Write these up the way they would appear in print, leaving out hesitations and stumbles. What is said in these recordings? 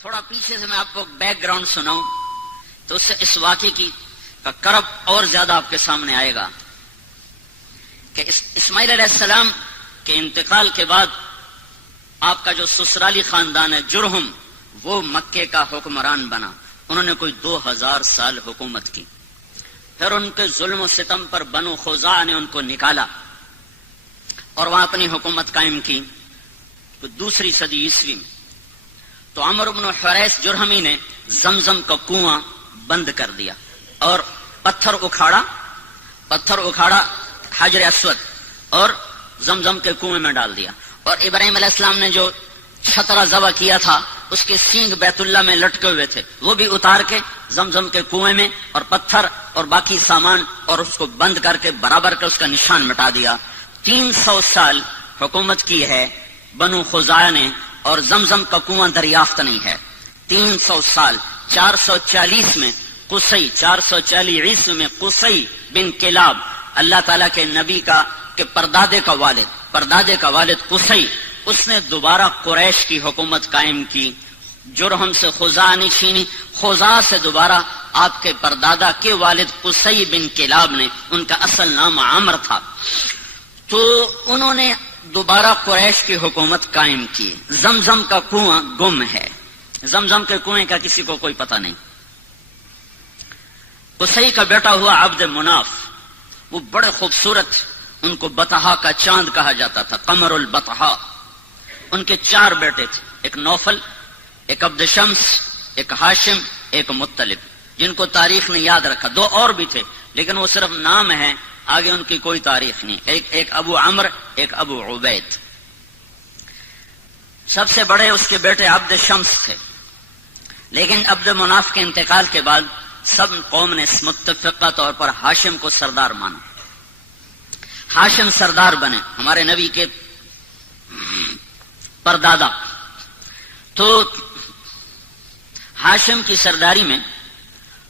تھوڑا پیچھے سے میں آپ کو بیک گراؤنڈ سناؤں تو اس سے اس واقعے کی کا کرب اور زیادہ آپ کے سامنے آئے گا کہ اسماعیل علیہ السلام کے انتقال کے بعد آپ کا جو سسرالی خاندان ہے جرہم، وہ مکے کا حکمران بنا. انہوں نے کوئی 2000 سال حکومت کی. پھر ان کے ظلم و ستم پر بنو خزاعہ نے ان کو نکالا اور وہاں اپنی حکومت قائم کی. دوسری صدی عیسوی میں تو عمرو بن حریث جرہمی نے زمزم کا کنواں بند کر دیا اور پتھر اکھاڑا حجر اسود اور زمزم کے کنویں میں ڈال دیا. اور ابراہیم علیہ السلام نے جو چھترا ذبح کیا تھا اس کے سینگ بیت اللہ میں لٹکے ہوئے تھے، وہ بھی اتار کے زمزم کے کنویں میں اور پتھر اور باقی سامان اور اس کو بند کر کے برابر کر اس کا نشان مٹا دیا. 300 سال حکومت کی ہے بنو خزاعہ نے اور زمزم کا کنواں دریافت نہیں ہے. 300 سال. 440 میں قصی، 440 عیسوی میں قصی بن کلاب، اللہ تعالیٰ کے نبی کا کہ پردادے کا والد قصی، اس نے دوبارہ قریش کی حکومت قائم کی. جرہم سے خزاعہ نہیں چھینی، خزاعہ سے دوبارہ آپ کے پردادا کے والد قصی بن کلاب نے، ان کا اصل نام عمر تھا، تو انہوں نے دوبارہ قریش کی حکومت قائم کی. زمزم کا کنواں گم ہے، زمزم کے کنویں کا کسی کو کوئی پتہ نہیں. قصی کا بیٹا ہوا عبد مناف، وہ بڑے خوبصورت، ان کو بطحا کا چاند کہا جاتا تھا، قمر البطحا. ان کے 4 بیٹے تھے، ایک نوفل، ایک عبد شمس، ایک ہاشم، ایک مطلب، جن کو تاریخ نے یاد رکھا. 2 اور بھی تھے لیکن وہ صرف نام ہیں، آگے ان کی کوئی تاریخ نہیں. ایک ابو عمر، ایک ابو عبید. سب سے بڑے اس کے بیٹے عبد شمس تھے، لیکن عبد مناف کے انتقال کے بعد سب قوم نے متفقہ طور پر ہاشم کو سردار مانا. ہاشم سردار بنے، ہمارے نبی کے پردادا. تو ہاشم کی سرداری میں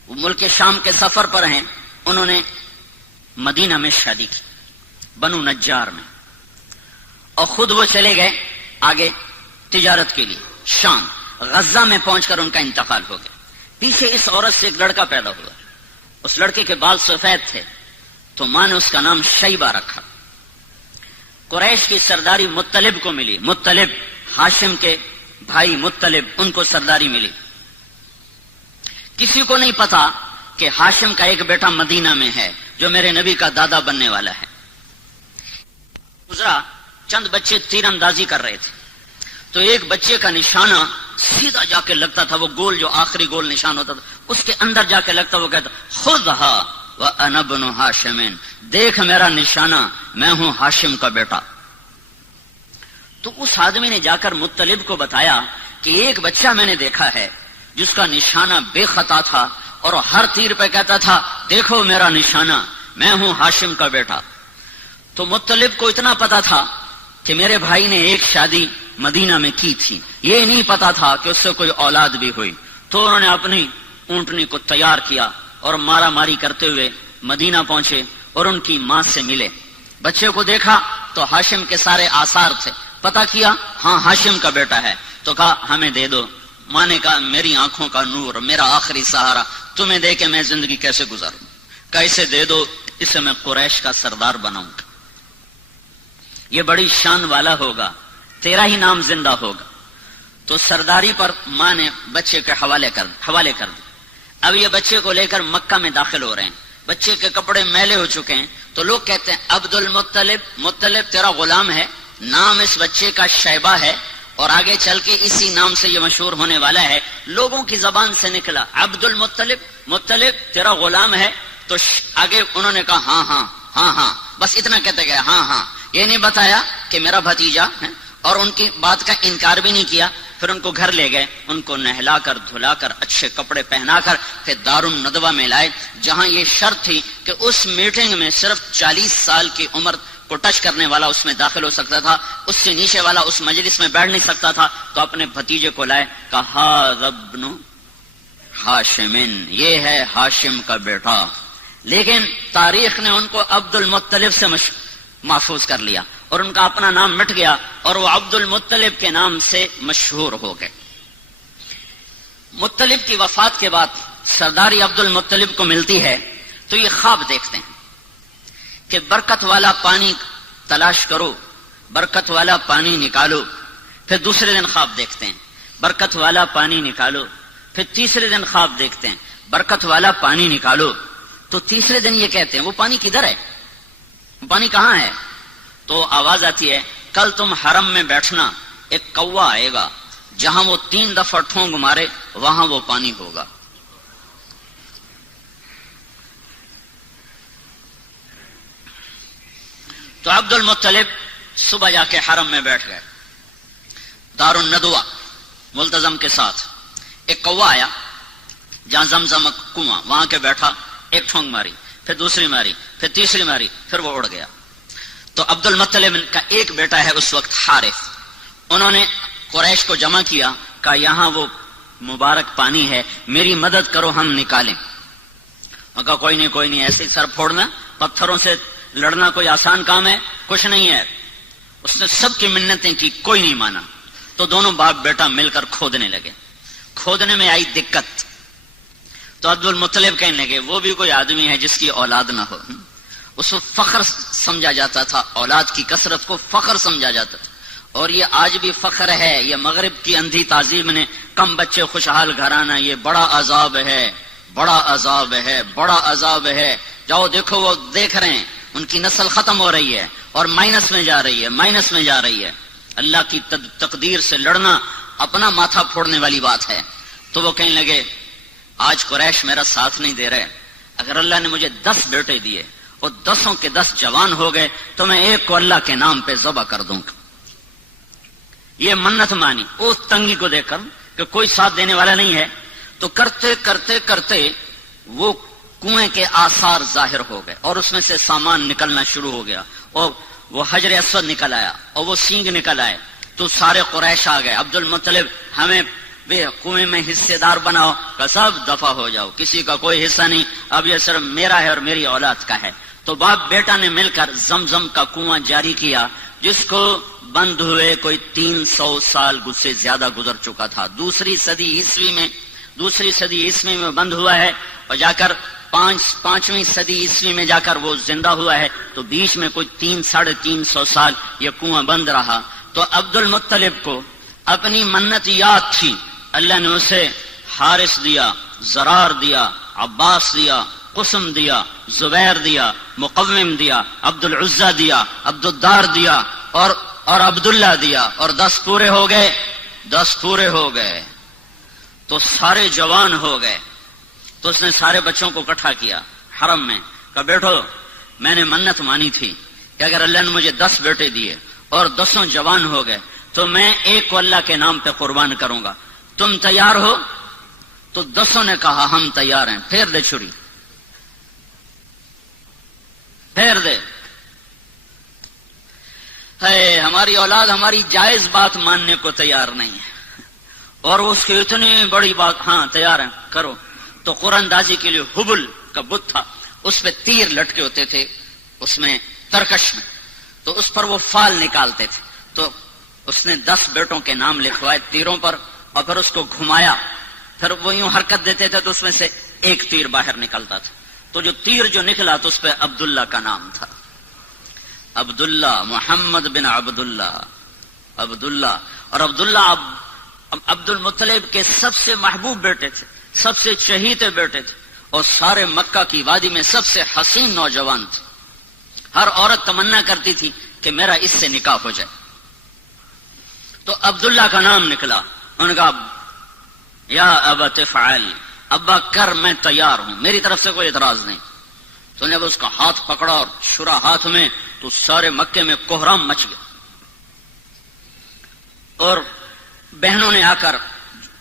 وہ ملک شام کے سفر پر ہیں. انہوں نے مدینہ میں شادی کی، بنو نجار میں، اور خود وہ چلے گئے آگے تجارت کے لیے شام. غزہ میں پہنچ کر ان کا انتقال ہو گیا. پیچھے اس عورت سے ایک لڑکا پیدا ہوا. اس لڑکے کے بال سفید تھے تو ماں نے اس کا نام شیبہ رکھا. قریش کی سرداری مطلب کو ملی. مطلب ہاشم کے بھائی مطلب، ان کو سرداری ملی. کسی کو نہیں پتا کہ ہاشم کا ایک بیٹا مدینہ میں ہے جو میرے نبی کا دادا بننے والا ہے. گزرا، چند بچے تیر اندازی کر رہے تھے تو ایک بچے کا نشانہ سیدھا جا کے لگتا تھا، وہ گول جو آخری گول نشان ہوتا تھا اس کے اندر جا کے لگتا. وہ کہتا خذھا وانا ابن ہاشم، دیکھ میرا نشانہ، میں ہوں ہاشم کا بیٹا. تو اس آدمی نے جا کر مطلب کو بتایا کہ ایک بچہ میں نے دیکھا ہے جس کا نشانہ بے خطا تھا اور ہر تیر پہ کہتا تھا دیکھو میرا نشانہ، میں ہوں ہاشم کا بیٹا. تو مطلب کو اتنا پتا تھا کہ میرے بھائی نے ایک شادی مدینہ میں کی تھی، یہ نہیں پتا تھا کہ اس سے کوئی اولاد بھی ہوئی. تو انہوں نے اپنی اونٹنی کو تیار کیا اور مارا ماری کرتے ہوئے مدینہ پہنچے اور ان کی ماں سے ملے. بچے کو دیکھا تو ہاشم کے سارے آثار تھے، پتا کیا ہاں ہاشم کا بیٹا ہے. تو کہا ہمیں دے دو. ماں نے کہا میری آنکھوں کا نور، میرا آخری سہارا، تمہیں دے کے میں زندگی کیسے گزاروں؟ کہا اسے دے دو، اسے میں قریش کا سردار بناؤں گا، یہ بڑی شان والا ہوگا، تیرا ہی نام زندہ ہوگا. تو سرداری پر ماں نے بچے کے حوالے کر دی. اب یہ بچے کو لے کر مکہ میں داخل ہو رہے ہیں. بچے کے کپڑے میلے ہو چکے ہیں تو لوگ کہتے ہیں عبد المطلب، مطلب تیرا غلام ہے، نام اس بچے کا شیبہ ہے اور آگے چل کے اسی نام سے یہ مشہور ہونے والا ہے. لوگوں کی زبان سے نکلا عبد المطلب، مطلب تیرا غلام ہے. تو آگے انہوں نے کہا ہاں ہاں ہاں ہاں، بس اتنا کہتے گئے ہاں ہاں. یہ نہیں بتایا کہ میرا بھتیجا ہے، اور ان کی بات کا انکار بھی نہیں کیا. پھر ان کو گھر لے گئے، ان کو نہلا کر دھلا کر اچھے کپڑے پہنا کر پھر دارالندوہ میں لائے، جہاں یہ شرط تھی کہ اس میٹنگ میں صرف 40 سال کی عمر کو ٹچ کرنے والا اس میں داخل ہو سکتا تھا، اس سے نیچے والا اس مجلس میں بیٹھ نہیں سکتا تھا. تو اپنے بھتیجے کو لائے، کہا ابن ہاشم، یہ ہے ہاشم کا بیٹا. لیکن تاریخ نے ان کو عبد المطلب سے محفوظ کر لیا اور ان کا اپنا نام مٹ گیا اور وہ عبد المطلب کے نام سے مشہور ہو گئے. مطلب کی وفات کے بعد سرداری عبد المطلب کو ملتی ہے تو یہ خواب دیکھتے ہیں کہ برکت والا پانی تلاش کرو، برکت والا پانی نکالو. پھر دوسرے دن خواب دیکھتے ہیں برکت والا پانی نکالو. پھر تیسرے دن خواب دیکھتے ہیں برکت والا پانی نکالو. تو تیسرے دن یہ کہتے ہیں وہ پانی کدھر ہے، وہ پانی کہاں ہے؟ تو آواز آتی ہے کل تم حرم میں بیٹھنا، ایک کوا آئے گا، جہاں وہ 3 دفعہ ٹھونگ مارے وہاں وہ پانی ہوگا. تو عبد المطلب صبح جا کے حرم میں بیٹھ گئے دار الندوہ ملتزم کے ساتھ. ایک کوا آیا جہاں زمزم کنواں، وہاں کے بیٹھا، ایک ٹھونگ ماری، پھر دوسری ماری، پھر تیسری ماری، پھر وہ اڑ گیا. تو عبد المطلب کا ایک بیٹا ہے اس وقت حارث، انہوں نے قریش کو جمع کیا، کہا یہاں وہ مبارک پانی ہے، میری مدد کرو ہم نکالیں. اور کہا کوئی نہیں ایسے ہی سر پھوڑنا، پتھروں سے لڑنا کوئی آسان کام ہے؟ کچھ نہیں ہے. اس نے سب کی منتیں کی، کوئی نہیں مانا. تو دونوں باپ بیٹا مل کر کھودنے لگے. کھودنے میں آئی دقت، تو عبد المطلب کہنے لگے وہ بھی کوئی آدمی ہے جس کی اولاد نہ ہو. اس کو فخر سمجھا جاتا تھا، اولاد کی کثرت کو فخر سمجھا جاتا تھا. اور یہ آج بھی فخر ہے. یہ مغرب کی اندھی تہذیب نے کم بچے خوشحال گھرانہ، یہ بڑا عذاب ہے، بڑا عذاب ہے، بڑا عذاب ہے. جاؤ دیکھو، وہ دیکھ رہے ہیں ان کی نسل ختم ہو رہی ہے اور مائنس میں جا رہی ہے، مائنس میں جا رہی ہے. اللہ کی تقدیر سے لڑنا اپنا ماتھا پھوڑنے والی بات ہے. تو وہ کہنے لگے آج قریش میرا ساتھ نہیں دے رہے، اگر اللہ نے مجھے 10 بیٹے دیے اور 10 کے 10 جوان ہو گئے تو میں ایک کو اللہ کے نام پہ ذبح کر دوں گا. یہ منت مانی اس تنگی کو دیکھ کر کہ کوئی ساتھ دینے والا نہیں ہے. تو کرتے کرتے کرتے وہ کنویں کے آثار ظاہر ہو گئے اور اس میں سے سامان نکلنا شروع ہو گیا، اور وہ حجر اسود نکل آیا اور وہ سینگ نکل آئے. تو سارے قریش آ گئے، عبد المطلب ہمیں کنویں میں حصے دار بناؤ. کہ سب دفع ہو جاؤ، کسی کا کوئی حصہ نہیں، اب یہ صرف میرا ہے اور میری اولاد کا ہے. تو باپ بیٹا نے مل کر زمزم کا کنواں جاری کیا، جس کو بند ہوئے کوئی 300 سال سے زیادہ گزر چکا تھا. دوسری صدی عیسوی میں بند ہوا ہے، اور جا کر 5ویں صدی عیسوی میں جا کر وہ زندہ ہوا ہے. تو بیچ میں کوئی 300-350 سال یہ کنواں بند رہا. تو عبد المطلب کو اپنی منت یاد تھی، اللہ نے اسے حارث دیا، زرار دیا، عباس دیا، قسم دیا، زبیر دیا، مقوم دیا، عبد العزہ دیا، عبد الدار دیا اور عبداللہ دیا، اور 10 پورے ہو گئے. 10 پورے ہو گئے تو سارے جوان ہو گئے. تو اس نے سارے بچوں کو اکٹھا کیا حرم میں، کہا بیٹھو میں نے منت مانی تھی کہ اگر اللہ نے مجھے 10 بیٹے دیے اور 10 جوان ہو گئے تو میں ایک کو اللہ کے نام پہ قربان کروں گا. تم تیار ہو؟ تو 10 نے کہا ہم تیار ہیں. پھیر دے چھری، پھیر دے. ہے ہماری اولاد ہماری جائز بات ماننے کو تیار نہیں ہے، اور اس کی اتنی بڑی بات، ہاں تیار ہیں کرو. تو قرآن اندازی کے لیے حبل کا بت تھا، اس پہ تیر لٹکے ہوتے تھے، اس میں ترکش میں، تو اس پر وہ فال نکالتے تھے. تو اس نے 10 بیٹوں کے نام لکھوائے تیروں پر، اور پھر اس کو گھمایا، پھر وہ یوں حرکت دیتے تھے تو اس میں سے ایک تیر باہر نکلتا تھا. تو جو تیر جو نکلا تو اس پہ عبداللہ کا نام تھا. عبداللہ، محمد بن عبداللہ، عبداللہ. اور عبداللہ عبد المطلب کے سب سے محبوب بیٹے تھے، سب سے چہیتے بیٹے تھے، اور سارے مکہ کی وادی میں سب سے حسین نوجوان تھے. ہر عورت تمنا کرتی تھی کہ میرا اس سے نکاح ہو جائے. تو عبداللہ کا نام نکلا. انہوں نے کہا یا ابت فعل، ابا کر، میں تیار ہوں، میری طرف سے کوئی اعتراض نہیں. تو نے اس کا ہاتھ پکڑا اور شورا ہاتھ میں، تو سارے مکے میں کوہرام مچ گیا. اور بہنوں نے آ کر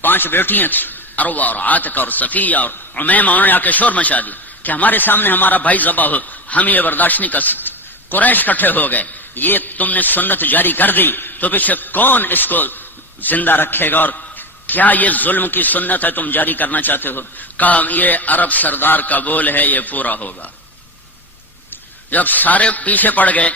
5 بیٹیاں تھیں، عروہ اور عاتقہ اور صفیہ اور عمیمہ، انہوں نے آ کے شور مچا دیا کہ ہمارے سامنے ہمارا بھائی ذبح ہو، ہم یہ برداشت نہیں کر سکتے. قریش اکٹھے ہو گئے، یہ تم نے سنت جاری کر دی تو پیچھے کون اس کو زندہ رکھے گا، اور کیا یہ ظلم کی سنت ہے تم جاری کرنا چاہتے ہو؟ کہا یہ عرب سردار کا بول ہے، یہ پورا ہوگا. جب سارے پیچھے پڑ گئے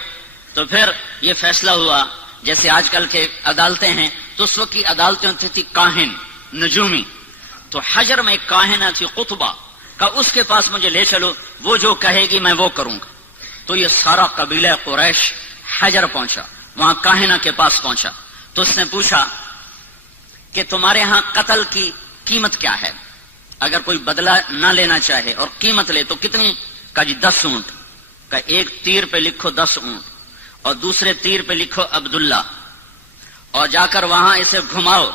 تو پھر یہ فیصلہ ہوا، جیسے آج کل کے عدالتیں ہیں تو اس وقت کی عدالتیں ہوتی تھی کاہن، نجومی. تو حجر میں ایک کاہنہ تھی قطبہ کا، اس کے پاس مجھے لے چلو، وہ جو کہے گی میں وہ کروں گا۔ تو یہ سارا قبیلہ قریش حجر پہنچا، وہاں کاہنہ کے پاس پہنچا، تو اس نے پوچھا کہ تمہارے ہاں قتل کی قیمت کیا ہے؟ اگر کوئی بدلہ نہ لینا چاہے اور قیمت لے تو کتنی؟ کا جی 10 اونٹ کا، ایک تیر پہ لکھو 10 اونٹ اور دوسرے تیر پہ لکھو عبداللہ، اور جا کر وہاں اسے گھماؤ،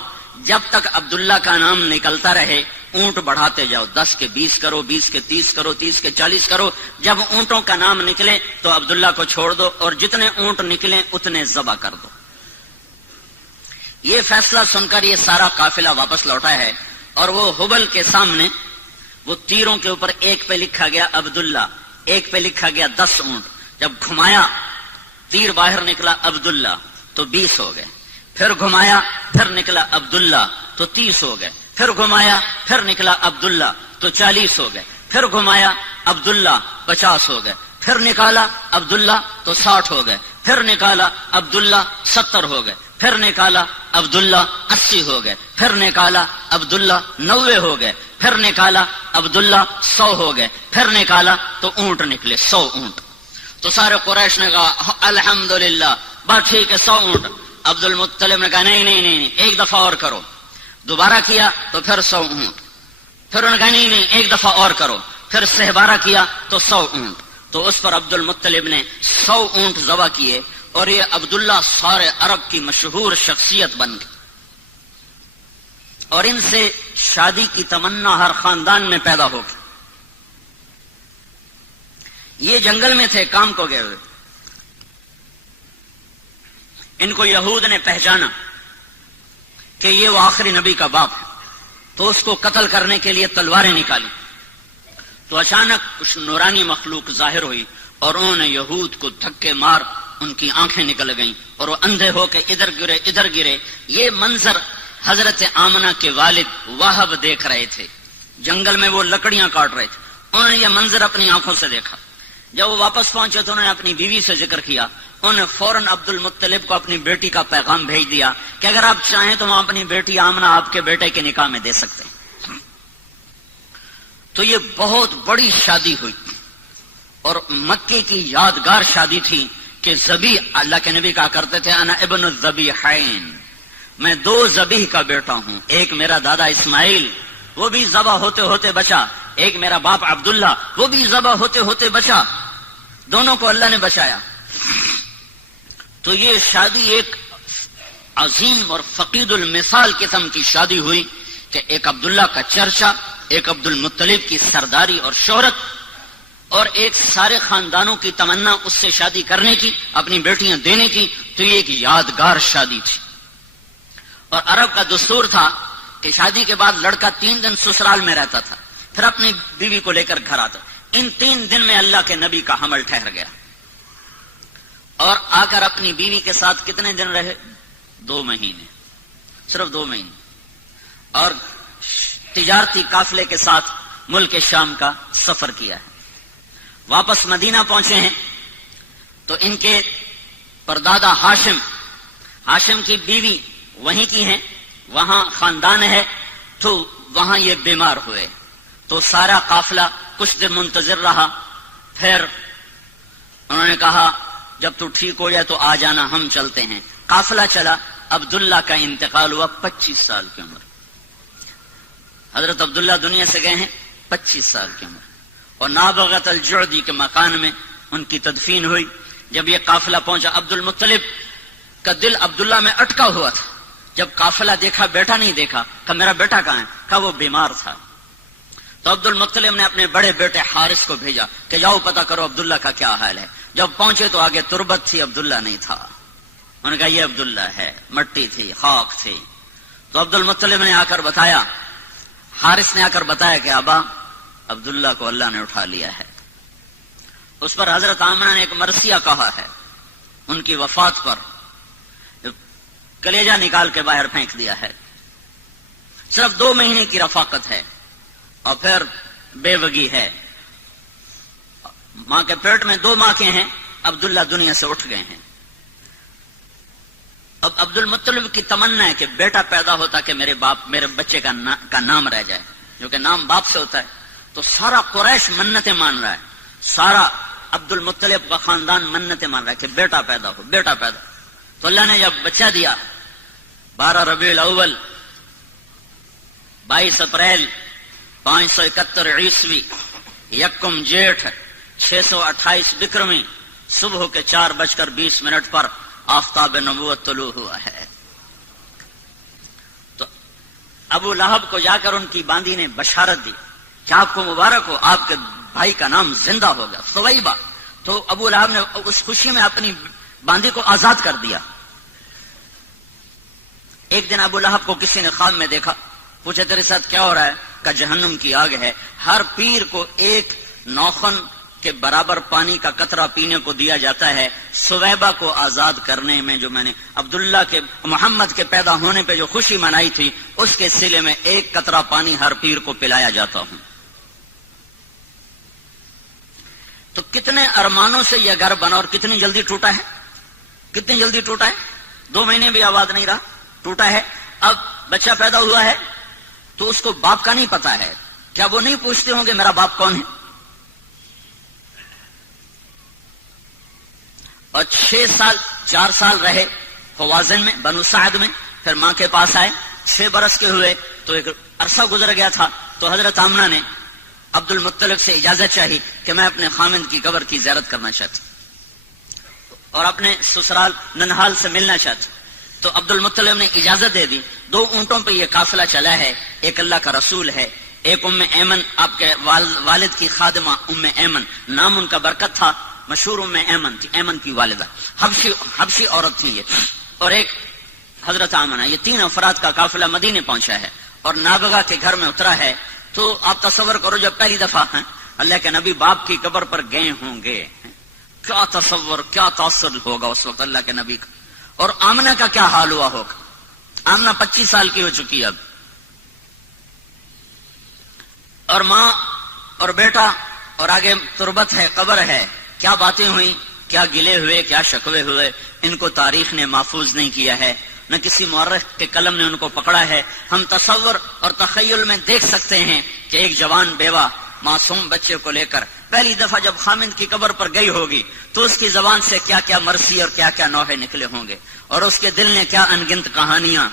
جب تک عبداللہ کا نام نکلتا رہے اونٹ بڑھاتے جاؤ، 10 کے 20 کرو، 20 کے 30 کرو، 30 کے 40 کرو، جب اونٹوں کا نام نکلے تو عبداللہ کو چھوڑ دو اور جتنے اونٹ نکلیں اتنے ذبح کر دو۔ یہ فیصلہ سن کر یہ سارا قافلہ واپس لوٹا ہے، اور وہ حبل کے سامنے وہ تیروں کے اوپر ایک پہ لکھا گیا عبداللہ، ایک پہ لکھا گیا 10 اونٹ، جب گھمایا تیر باہر نکلا عبداللہ تو 20 ہو گئے، پھر گھمایا پھر نکلا عبداللہ تو 30 ہو گئے، پھر گھمایا پھر نکلا عبداللہ تو 40 ہو گئے، پھر گھمایا عبداللہ 50 ہو گئے، پھر نکالا عبداللہ تو 60 ہو گئے، پھر نکالا عبداللہ 70 ہو گئے، پھر نکالا عبداللہ 80 ہو گئے، پھر نکالا عبداللہ 90 ہو گئے، پھر نکالا عبداللہ 100 ہو گئے، پھر نکالا تو اونٹ نکلے 100 اونٹ۔ تو سارے قریش نے کہا الحمدللہ، بات ٹھیک ہے 100 اونٹ۔ عبد المطلب نے کہا نہیں نہیں نہیں، ایک دفعہ اور کرو۔ دوبارہ کیا تو پھر 100 اونٹ، پھر انہوں نے کہا نہیں نہیں ایک دفعہ اور کرو، پھر 12 کیا تو 100 اونٹ۔ تو اس پر عبد المطلب نے 100 اونٹ ذبح کیے، اور یہ عبداللہ سارے عرب کی مشہور شخصیت بن گئی، اور ان سے شادی کی تمنا ہر خاندان میں پیدا ہوگی۔ یہ جنگل میں تھے کام کو گئے ہوئے، ان کو یہود نے پہچانا کہ یہ وہ آخری نبی کا باپ ہے، تو اس کو قتل کرنے کے لیے تلواریں نکالی، تو اچانک کچھ نورانی مخلوق ظاہر ہوئی اور انہوں نے یہود کو دھکے مار ان کی آنکھیں نکل گئیں اور وہ اندھے ہو کے ادھر گرے ادھر گرے۔ یہ منظر حضرت آمنہ کے والد وہب دیکھ رہے تھے، جنگل میں وہ لکڑیاں کاٹ رہے تھے، انہوں نے یہ منظر اپنی آنکھوں سے دیکھا۔ جب وہ واپس پہنچے تو انہوں نے اپنی بیوی سے ذکر کیا، انہوں نے فوراً عبد المطلب کو اپنی بیٹی کا پیغام بھیج دیا کہ اگر آپ چاہیں تو ہم اپنی بیٹی آمنہ آپ کے بیٹے کے نکاح میں دے سکتے ہیں۔ تو یہ بہت بڑی شادی ہوئی، اور مکے کی یادگار شادی تھی کہ ذبیح، اللہ کے نبی کہا کرتے تھے انا ابن الذبیحین، میں 2 ذبیح کا بیٹا ہوں، ایک میرا دادا اسماعیل وہ بھی ذبح ہوتے ہوتے بچا، ایک میرا باپ عبداللہ وہ بھی ذبح ہوتے ہوتے بچا، دونوں کو اللہ نے بچایا۔ تو یہ شادی ایک عظیم اور فقید المثال قسم کی شادی ہوئی کہ ایک عبداللہ کا چرچا، ایک عبد المطلب کی سرداری اور شہرت، اور ایک سارے خاندانوں کی تمنا اس سے شادی کرنے کی، اپنی بیٹیاں دینے کی۔ تو یہ ایک یادگار شادی تھی، اور عرب کا دستور تھا کہ شادی کے بعد لڑکا 3 دن سسرال میں رہتا تھا، پھر اپنی بیوی کو لے کر گھر آتا۔ ان 3 دن میں اللہ کے نبی کا حمل ٹھہر گیا، اور آ کر اپنی بیوی کے ساتھ کتنے دن رہے؟ 2 مہینے، صرف 2 مہینے، اور تجارتی قافلے کے ساتھ ملک شام کا سفر کیا ہے۔ واپس مدینہ پہنچے ہیں تو ان کے پردادا ہاشم کی بیوی وہیں کی ہیں، وہاں خاندان ہے، تو وہاں یہ بیمار ہوئے، تو سارا قافلہ کچھ دن منتظر رہا، پھر انہوں نے کہا جب تو ٹھیک ہو جائے تو آ جانا، ہم چلتے ہیں۔ قافلہ چلا، عبداللہ کا انتقال ہوا 25 سال کی عمر، حضرت عبداللہ دنیا سے گئے ہیں 25 سال کی عمر، اور نابغت الجعدی کے مکان میں ان کی تدفین ہوئی۔ جب یہ قافلہ پہنچا، عبد المطلب کا دل عبداللہ میں اٹکا ہوا تھا، جب قافلہ دیکھا بیٹا نہیں دیکھا، کہا میرا بیٹا کہاں ہے؟ کہا وہ بیمار تھا۔ تو عبد المطلب نے اپنے بڑے بیٹے حارث کو بھیجا کہ جاؤ پتہ کرو عبداللہ کا کیا حال ہے۔ جب پہنچے تو آگے تربت تھی، عبداللہ نہیں تھا۔ انہوں نے کہا یہ عبداللہ ہے، مٹی تھی، خاک تھی۔ تو عبد المطلب نے آ کر بتایا، حارث نے آ کر بتایا کہ ابا عبداللہ کو اللہ نے اٹھا لیا ہے۔ اس پر حضرت آمنہ نے ایک مرثیہ کہا ہے، ان کی وفات پر کلیجہ نکال کے باہر پھینک دیا ہے۔ صرف 2 مہینے کی رفاقت ہے، اور پھر بے وگی ہے۔ ماں کے پیٹ میں 2 ماں کے ہیں، عبداللہ دنیا سے اٹھ گئے ہیں، اب عبد المطلب کی تمنا ہے کہ بیٹا پیدا ہوتا کہ میرے بچے کا نام رہ جائے، جو کہ نام باپ سے ہوتا ہے. تو سارا قریش منتیں مان رہا ہے، سارا عبد المطلب کا خاندان منتیں مان رہا ہے کہ بیٹا پیدا ہو، بیٹا پیدا. تو اللہ نے جب بچہ دیا 12 ربیع الاول 22 اپریل 571 عیسوی 1 جیٹھ 628 بکرمی صبح کے 4:20 پر آفتاب نبوت طلوع ہوا ہے. تو ابو لہب کو جا کر ان کی باندی نے بشارت دی کہ آپ کو مبارک ہو، آپ کے بھائی کا نام زندہ ہوگا، ثویبہ. تو ابو لہب نے اس خوشی میں اپنی باندی کو آزاد کر دیا. ایک دن ابو لہب کو کسی نے خواب میں دیکھا، پوچھا تیرے ساتھ کیا ہو رہا ہے؟ کہ جہنم کی آگ ہے، ہر پیر کو ایک نوخن کے برابر پانی کا قطرہ پینے کو دیا جاتا ہے. ثویبہ کو آزاد کرنے میں جو میں نے عبداللہ کے محمد کے پیدا ہونے پہ جو خوشی منائی تھی، اس کے سلے میں ایک قطرہ پانی ہر پیر کو پلایا جاتا ہوں. تو کتنے ارمانوں سے یہ گھر بنا اور کتنی جلدی ٹوٹا ہے، کتنی جلدی ٹوٹا ہے. 2 مہینے بھی آباد نہیں رہا، ٹوٹا ہے. اب بچہ پیدا ہوا ہے تو اس کو باپ کا نہیں پتا ہے. کیا وہ نہیں پوچھتے ہوں گے میرا باپ کون ہے؟ اور 4 سال رہے حوازن میں، بنو سعد میں، پھر ماں کے پاس آئے. 6 برس کے ہوئے تو ایک عرصہ گزر گیا تھا. تو حضرت آمنہ نے عبد المطلب سے اجازت چاہی کہ میں اپنے خامند کی قبر کی زیارت کرنا چاہتی اور اپنے سسرال ننہال سے ملنا چاہتی. تو عبد المطلب نے اجازت دے دی. 2 اونٹوں پہ یہ قافلہ چلا ہے، ایک اللہ کا رسول ہے، ایک ام ایمن آپ کے والد کی خادمہ ام ایمن، نام ان کا برکت تھا، مشہور ام ایمن تھی، ایمن کی والدہ، حبشی عورت تھی یہ، اور ایک حضرت آمنہ. یہ 3 افراد کا قافلہ مدینے پہنچا ہے اور نابغہ کے گھر میں اترا ہے. تو آپ تصور کرو جب پہلی دفعہ اللہ کے نبی باپ کی قبر پر گئے ہوں گے، کیا تصور، کیا تاثر ہوگا اس وقت اللہ کے نبی کا. اور آمنہ کا کیا حال ہوا ہوگا. آمنہ 25 سال کی ہو چکی اب، اور ماں اور بیٹا اور آگے تربت ہے، قبر ہے. کیا باتیں ہوئیں، کیا گلے ہوئے، کیا شکوے ہوئے، ان کو تاریخ نے محفوظ نہیں کیا ہے، نہ کسی مورخ کے قلم نے ان کو پکڑا ہے. ہم تصور اور تخیل میں دیکھ سکتے ہیں کہ ایک جوان بیوہ معصوم بچے کو لے کر پہلی دفعہ جب خامند کی قبر پر گئی ہوگی تو اس کی زبان سے کیا کیا مرثی اور کیا کیا نوحے نکلے ہوں گے، اور اس کے دل نے کیا انگنت کہانیاں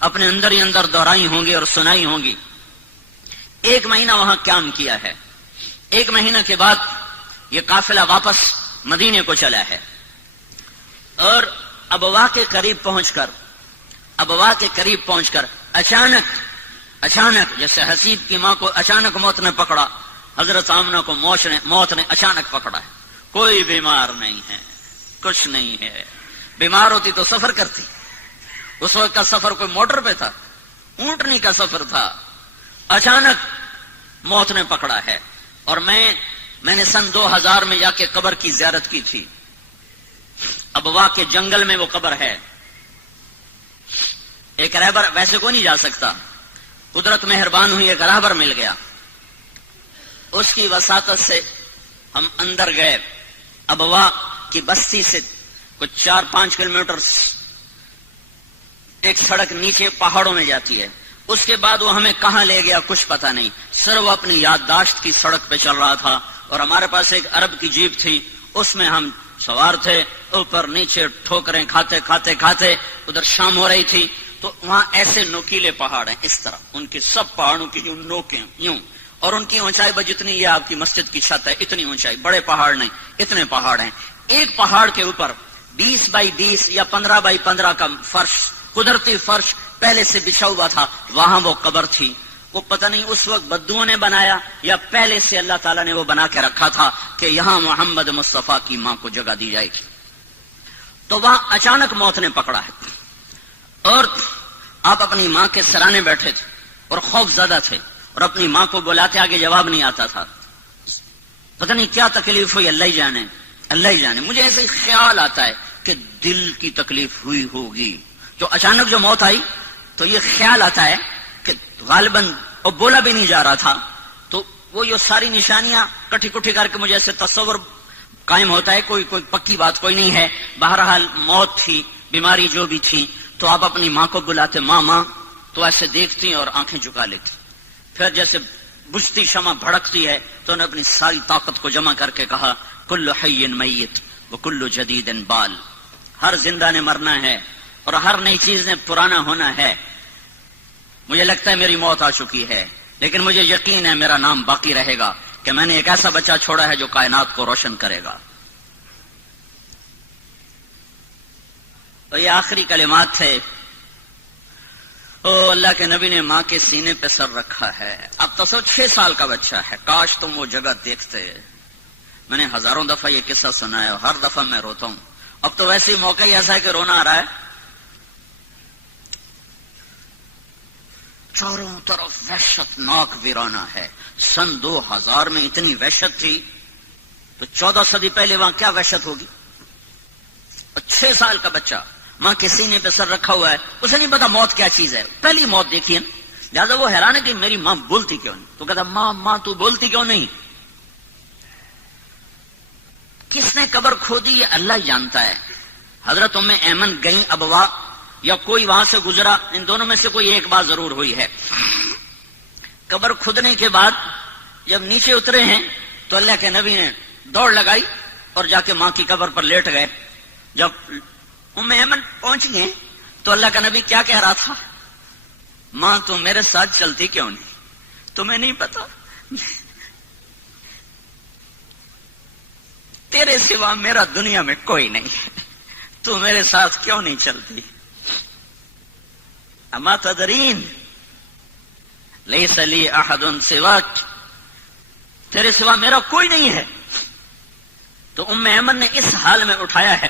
اپنے اندر ہی اندر دہرائی ہوں گی اور سنائی ہوں گی. 1 مہینہ وہاں قیام کیا ہے. 1 مہینہ کے بعد یہ قافلہ واپس مدینے کو چلا ہے اور ابوا کے قریب پہنچ کر اچانک جیسے حسیب کی ماں کو اچانک موت نے پکڑا، حضرت آمنہ کو موت نے اچانک پکڑا ہے. کوئی بیمار نہیں ہے، کچھ نہیں ہے. بیمار ہوتی تو سفر کرتی. اس وقت کا سفر کوئی موٹر پہ تھا، اونٹنی کا سفر تھا. اچانک موت نے پکڑا ہے. اور میں نے سن 2000 میں جا کے قبر کی زیارت کی تھی. ابوا کے جنگل میں وہ قبر ہے. ایک رہبر ویسے کو نہیں جا سکتا، قدرت مہربان ہوئی، ایک رہبر مل گیا. اس کی وساطت سے ہم اندر گئے. ابوا کی بستی سے کچھ 4-5 کلومیٹر ایک سڑک نیچے پہاڑوں میں جاتی ہے. اس کے بعد وہ ہمیں کہاں لے گیا کچھ پتہ نہیں. سر وہ اپنی یادداشت کی سڑک پہ چل رہا تھا اور ہمارے پاس ایک عرب کی جیپ تھی، اس میں ہم سوار تھے. اوپر نیچے ٹھوکریں کھاتے ادھر شام ہو رہی تھی. تو وہاں ایسے نوکیلے پہاڑ ہیں اس طرح، ان کے سب پہاڑوں کی جو نوکیں یوں، اور ان کی اونچائی بس جتنی یہ آپ کی مسجد کی چھت ہے اتنی اونچائی. بڑے پہاڑ نہیں، اتنے پہاڑ ہیں. ایک پہاڑ کے اوپر 20 بائی 20 یا 15 بائی 15 کا فرش، قدرتی فرش پہلے سے بچھا ہوا تھا. وہاں وہ قبر تھی. وہ پتہ نہیں اس وقت بدوؤں نے بنایا یا پہلے سے اللہ تعالیٰ نے وہ بنا کے رکھا تھا کہ یہاں محمد مصطفیٰ کی ماں کو جگہ دی جائے گی. تو وہاں اچانک موت نے پکڑا ہے اور آپ اپنی ماں کے سرانے بیٹھے تھے اور خوف زدہ تھے اور اپنی ماں کو بلاتے آگے جواب نہیں آتا تھا. پتہ نہیں کیا تکلیف ہوئی، اللہ ہی جانے. مجھے ایسے خیال آتا ہے کہ دل کی تکلیف ہوئی ہوگی. جو اچانک جو موت آئی تو یہ خیال آتا ہے کہ غالباً اور بولا بھی نہیں جا رہا تھا. تو وہ یہ ساری نشانیاں کٹھی کٹھی کر کے مجھے ایسے تصور قائم ہوتا ہے. کوئی پکی بات کوئی نہیں ہے. بہرحال موت تھی بیماری جو بھی تھی، تو آپ اپنی ماں کو بلاتے، ماں ماں، تو ایسے دیکھتی اور آنکھیں جھکا لیتی. پھر جیسے بجھتی شمع بھڑکتی ہے تو انہوں نے اپنی ساری طاقت کو جمع کر کے کہا کل حی میت وکل جدید بال، ہر زندہ نے مرنا ہے اور ہر نئی چیز نے پرانا ہونا ہے. مجھے لگتا ہے میری موت آ چکی ہے، لیکن مجھے یقین ہے میرا نام باقی رہے گا کہ میں نے ایک ایسا بچہ چھوڑا ہے جو کائنات کو روشن کرے گا. تو یہ آخری کلمات تھے. او اللہ کے نبی نے ماں کے سینے پہ سر رکھا ہے. اب تو 6 سال کا بچہ ہے. کاش تم وہ جگہ دیکھتے. میں نے ہزاروں دفعہ یہ قصہ سنا ہے اور ہر دفعہ میں روتا ہوں. اب تو ویسے ہی موقع ہی ایسا ہے کہ رونا آ رہا ہے. چاروں طرف وحشت ناک ویرانہ ہے. سن 2000 میں اتنی وحشت تھی تو 14 صدی پہلے وہاں کیا وحشت ہوگی. اور 6 سال کا بچہ ماں کے سینے پہ سر رکھا ہوا ہے. اسے نہیں پتا موت کیا چیز ہے. پہلی موت دیکھی ہے، لہٰذا وہ حیران ہے کہ میری ماں بولتی کیوں نہیں. تو کہتا ماں ماں تو بولتی کیوں نہیں. کس نے قبر کھودی یہ اللہ جانتا ہے. حضرت ام ایمن گئیں ابوا یا کوئی وہاں سے گزرا، ان دونوں میں سے کوئی ایک بات ضرور ہوئی ہے. قبر کھودنے کے بعد جب نیچے اترے ہیں تو اللہ کے نبی نے دوڑ لگائی اور جا کے ماں کی قبر پر لیٹ گئے. جب ام ایمن پہنچ گئے تو اللہ کا نبی کیا کہہ رہا تھا، ماں تو میرے ساتھ چلتی کیوں نہیں. تمہیں نہیں پتا تیرے سوا میرا دنیا میں کوئی نہیں ہے، تو میرے ساتھ کیوں نہیں چلتی. اما تدرین لیس لی احد سواک، تیرے سوا میرا کوئی نہیں ہے. تو ام ایمن نے اس حال میں اٹھایا ہے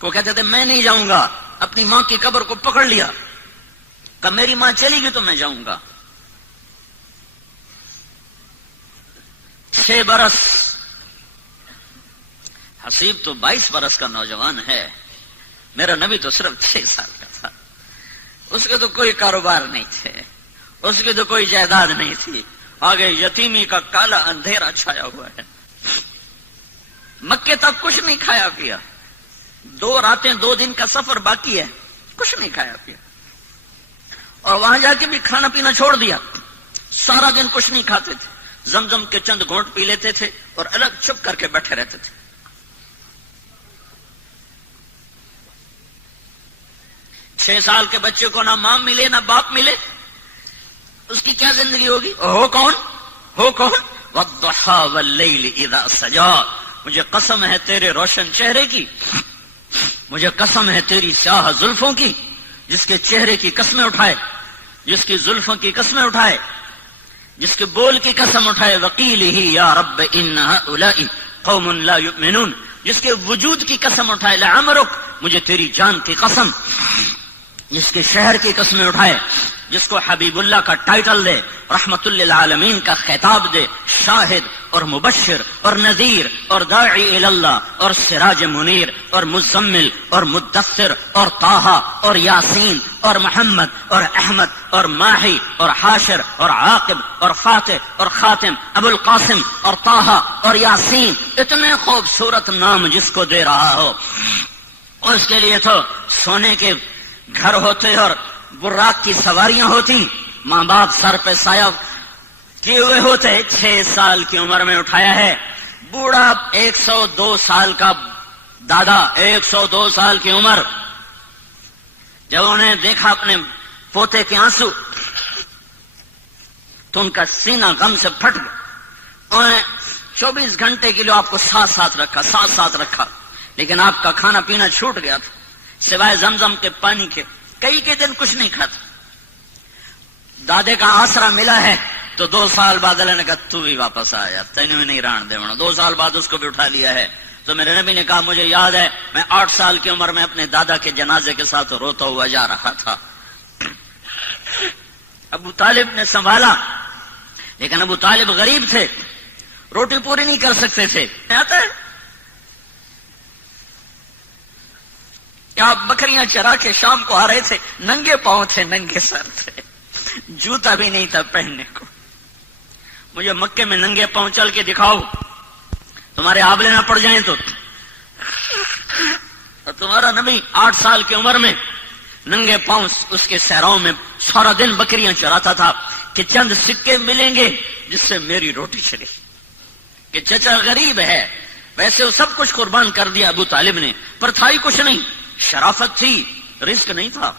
وہ کہتے تھے میں نہیں جاؤں گا. اپنی ماں کی قبر کو پکڑ لیا کہ میری ماں چلی گئی تو میں جاؤں گا. 6 برس، حسیب تو 22 برس کا نوجوان ہے. میرا نبی تو صرف 6 سال کا تھا. اس کے تو کوئی کاروبار نہیں تھے، اس کی تو کوئی جائیداد نہیں تھی. آگے یتیمی کا کالا اندھیرا چھایا ہوا ہے. مکے تک کچھ نہیں کھایا پیا. 2 راتیں 2 دن کا سفر باقی ہے، کچھ نہیں کھایا پیا. اور وہاں جا کے بھی کھانا پینا چھوڑ دیا. سارا دن کچھ نہیں کھاتے تھے. زمزم کے چند گھونٹ پی لیتے تھے اور الگ چھپ کر کے بیٹھے رہتے تھے. چھ سال کے بچے کو نہ ماں ملے نہ باپ ملے، اس کی کیا زندگی ہوگی. ہو کون والضحى واللیل اذا سجا. مجھے قسم ہے تیرے روشن چہرے کی، مجھے قسم ہے تیری سیاہ زلفوں کی، جس کے چہرے کی قسمیں اٹھائے، جس کی زلفوں کی قسمیں اٹھائے، جس کے بول کی قسم اٹھائے. وقیلہ یا رب ان هؤلاء قوم لا یؤمنون، جس کے وجود کی قسم اٹھائے. لعمرک، مجھے تیری جان کی قسم. جس کے شہر کی قسمیں اٹھائے، جس کو حبیب اللہ کا ٹائٹل دے، رحمت للعالمین کا خطاب دے، شاہد اور مبشر اور نذیر اور داعی اللہ اور سراج منیر اور مزمل اور مدثر اور طٰہٰ اور یاسین اور محمد اور احمد اور ماہی اور حاشر اور عاقب اور فاتح اور خاتم، ابو القاسم اور طٰہٰ اور یاسین. اتنے خوبصورت نام جس کو دے رہا ہو، اس کے لیے تو سونے کے گھر ہوتے اور براق کی سواریاں ہوتی، ماں باپ سر پہ سایہ کیے ہوئے ہوتے. 6 سال کی عمر میں اٹھایا ہے. بوڑھا 102 سال کا دادا، 102 سال کی عمر. جب انہیں دیکھا اپنے پوتے کے آنسو تو ان کا سینہ غم سے پھٹ گیا. انہوں نے 24 گھنٹے کے لیے آپ کو ساتھ رکھا، لیکن آپ کا کھانا پینا چھوٹ گیا تھا سوائے زمزم کے پانی کے. کئی دن کچھ نہیں کھاتا. دادے کا آسرا ملا ہے تو 2 سال بعد اللہ نے کہا تو بھی واپس آیا، تینوں میں نہیں ران دے. 2 سال بعد اس کو بھی اٹھا لیا ہے. تو میرے نبی نے کہا مجھے یاد ہے میں 8 سال کی عمر میں اپنے دادا کے جنازے کے ساتھ روتا ہوا جا رہا تھا. ابو طالب نے سنبھالا، لیکن ابو طالب غریب تھے، روٹی پوری نہیں کر سکتے تھے. آتا ہے آپ بکریاں چرا کے شام کو آ رہے تھے، ننگے پاؤں تھے، ننگے سر تھے، جوتا بھی نہیں تھا پہننے کو. مجھے مکے میں ننگے پاؤں چل کے دکھاؤ، تمہارے آبلے نہ پڑ جائیں تو. اور تمہارا نبی 8 سال کی عمر میں ننگے پاؤں اس کے صحراؤں میں سارا دن بکریاں چراتا تھا کہ چند سکے ملیں گے جس سے میری روٹی چلے، کہ چچا غریب ہے. ویسے وہ سب کچھ قربان کر دیا ابو طالب نے، پر تھا ہی کچھ نہیں، شرافت تھی، رزق نہیں تھا.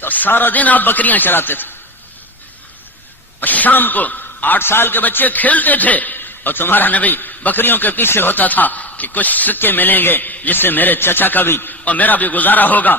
تو سارا دن آپ بکریاں چراتے تھے اور شام کو 8 سال کے بچے کھیلتے تھے اور تمہارا نبی بکریوں کے پیچھے ہوتا تھا کہ کچھ سکے ملیں گے جس سے میرے چچا کا بھی اور میرا بھی گزارا ہوگا.